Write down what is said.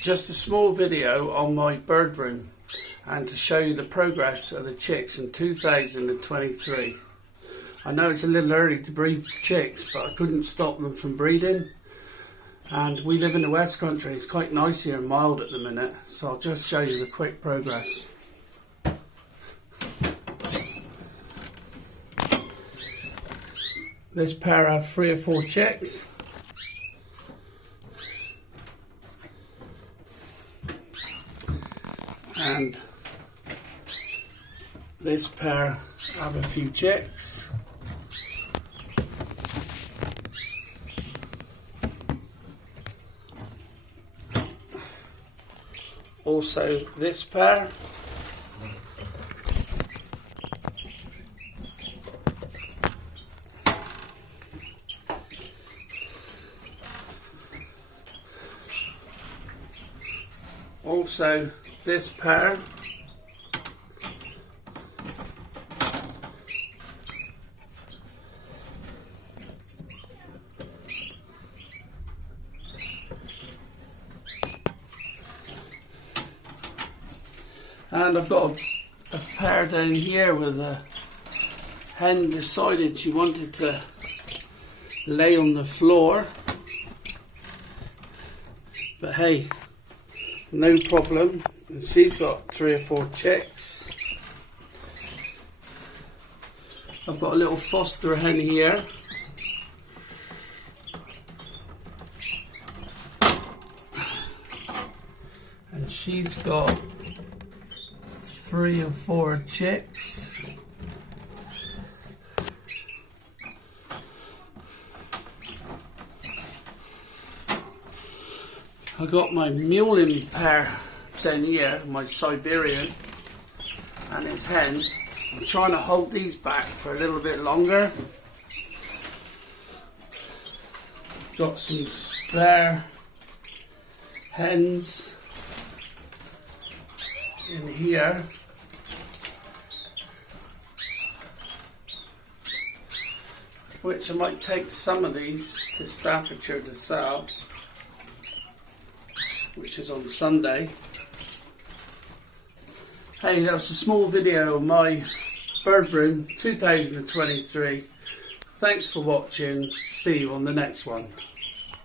Just a small video on my bird room and to show you the progress of the chicks in 2023. I know it's a little early to breed chicks, but I couldn't stop them from breeding. And we live in the West Country, it's quite nice here and mild at the minute, so I'll just show you the quick progress. This pair have 3 or 4 chicks. And this pair have a few chicks. Also this pair. Also this pair. And I've got a pair down here with a hen decided she wanted to lay on the floor. But hey, no problem. And she's got 3 or 4 chicks. I've got a little foster hen here. And she's got 3 or 4 chicks. I got my muley pair down here, my Siberian and his hen. I'm trying to hold these back for a little bit longer. I've got some spare hens in here. Which I might take some of these to Staffordshire to sell, which is on Sunday. Hey, that was a small video of my bird room 2023. Thanks for watching. See you on the next one.